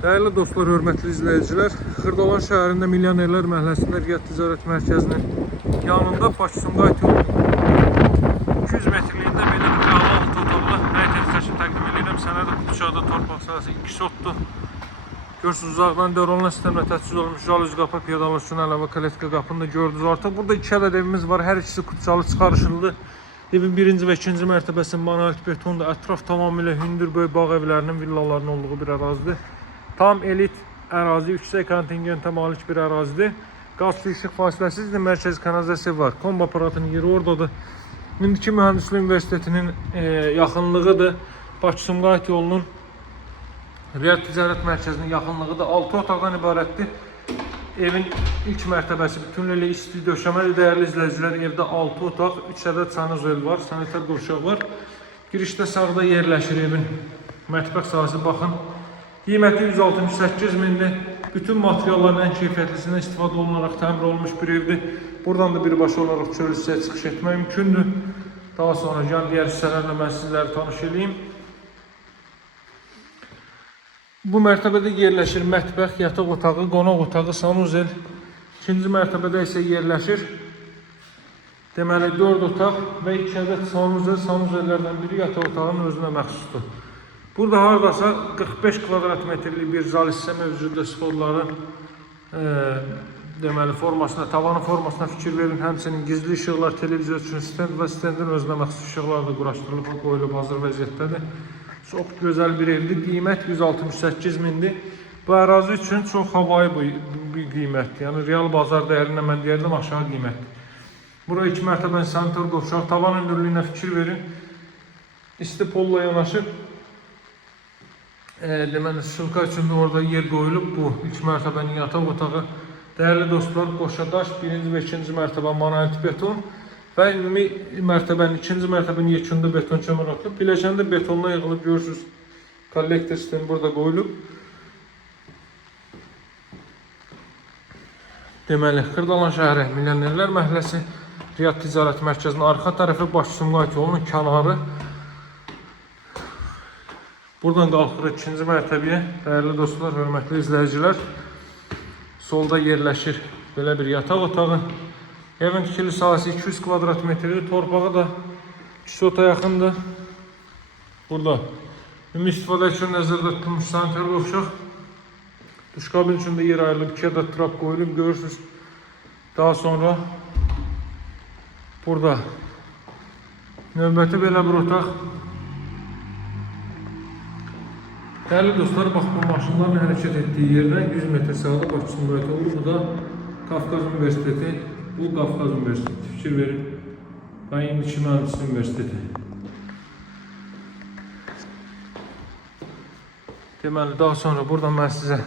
Değerli dostlar, hörmətli izləyicilər, Xırdalan şəhərində Milyonerlər məhəlləsində Riad Ticarət Mərkəzinin yanında Bakı-Sumqayıt yolu 200 metrliyində belə bir altı otaqlı həyət təşkil təqdim edirəm. Sənədə Qutuşaqda torpaq sahəsi 2 sotdur. Görürsünüz, uzaqdan dövrəndən sistemlə təchiz olunmuş jalüzi qapı, piyadalar üçün əlavə kolektor qapını da gördünüz. Artıq burada 2 ədəd evimiz var. Hər ikisi Qutuşalı çıxarışıldı. Evin birinci və ikinci mərtəbəsi monolit betonda, ətraf tamamilə hündür böyük bağ evlərinin, villaların olduğu bir ərazidir. Tam elit ərazi, yüksək kontingentə malik bir ərazidir. Qaz su işıq fasiləsizdir, mərkəzi kanalizasiya var. Kombi aparatının yeri oradadır. İndiki Mühəndislik Universitetinin yaxınlığıdır. Bakı-Sumqayıt yolunun Riad Ticarət Mərkəzinin yaxınlığıdır. 6 otaqdan ibarətdir. Evin ilk mərtəbəsi bütünlüyü isti döşəməli. Dəyərli izləyicilər, evdə 6 otaq, 3 ədəd sanuzel var, sanitar qurşaq var. Girişdə sağda yerləşir evin mətbəx sahəsi. Baxın, qiyməti 168 mindir. Bütün materialların ən keyfiyyətlisindən istifadə olunaraq təmir olunmuş bir evdir. Buradan da birbaşa olaraq çöl hissəyə çıxış etmək mümkündür. Daha sonra digər hissələrlə mən sizləri tanış edeyim. Bu mərtəbədə yerləşir mətbəx, yataq otağı, qonaq otağı, sanuzel. İkinci mərtəbədə isə yerləşir deməli 4 otaq və 2 ədəd sanuzel. Sanuzellərdən biri yataq otağının özünə məxsusdur. Burada haradasa 45 kvadrat metrlik bir zal hissə mövcuddur. Schodların deməli formasına, tavanın formasına fikir verin. Həmçinin gizli işıqlar, televizyon üçün stend və stendin özünə məxsus işıqlar da quraşdırılıb, qoyulub, hazır vəziyyətdədir. Çox gözəl bir evdir. Qiymət 168 mindir. Bu ərazi üçün çox havayı bir qiymətdir. Yəni real bazar dəyərindən mən deyərdim aşağı qiymətdir. Buraya 2 mərtəbən sanitar qovşaq, tavan hündürlüyünə fikir verin. İsti polla yanaşıb. Deməli, şılqa üçün də orada yer qoyulub. Bu 3 mərtəbənin yataq otağı. Dəyərli dostlar, qoşadaş, 1-ci və 2-ci mərtəbə monolit beton və ümumi mərtəbənin 2-ci mərtəbənin yekunda beton kömür atılıb. Pilləkəndə betonla yığılıb, görürsünüz. Kollektor sistemi burada qoyulub. Deməli, Xırdalan şəhəri Milyonerlər məhəlləsi Riad Ticarət Mərkəzinin arxa tərəfi Bakı-Sumqayıt yolunun kənarı. Buradan qalxırıq 2-ci mərtəbəyə. Dəyərli dostlar, hörmətli izləyicilər, solda yerləşir belə bir yataq otağı. Evin tikili sahəsi 200 kvadrat metrdir. Torpağı da 2 sota yaxındır. Burada ümumi istifadə üçün nəzərdə tutulmuş sanitar qovşaq. Duşqabin üçün də yer ayrılıb, 2 ədəd trap qoyulub, görürsünüz. Daha sonra burada növbəti belə bir otaq. Dəyərli dostlar, bax bu maşınların hərəkət etdiyi yerdən 100 metr sağda Bakı-Sumqayıt yolu. Bu da Qafqaz Universiteti. Bu Qafqaz Universiteti. Fikir verin. Və indiki Mühəndislik Universiteti. Deməli, daha sonra burada mən sizə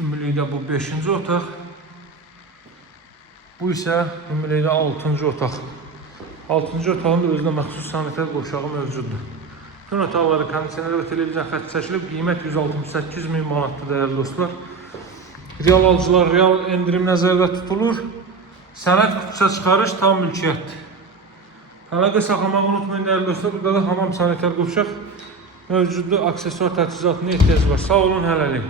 ümumilikdə bu 5-ci otaq. Bu isə ümumilikdə 6-cı otaq. 6-cı otağın da özünə məxsus sanitar qovşağı mövcuddur. Bütün otaqları kondisioner və televizyon xətti çəkilib. Qiymət 168 min manatdır, dəyərli dostlar. Real alıcılar, real endirim nəzərdə tutulur. Sənəd qutuça çıxarış tam mülkiyyətdir. Əlaqə saxlamağı unutmayın, dəyərli dostlar. Burada da hamam sanitar qovşaq mövcuddur. Aksesuar təchizatına ehtiyac var. Sağ olun, hələlik.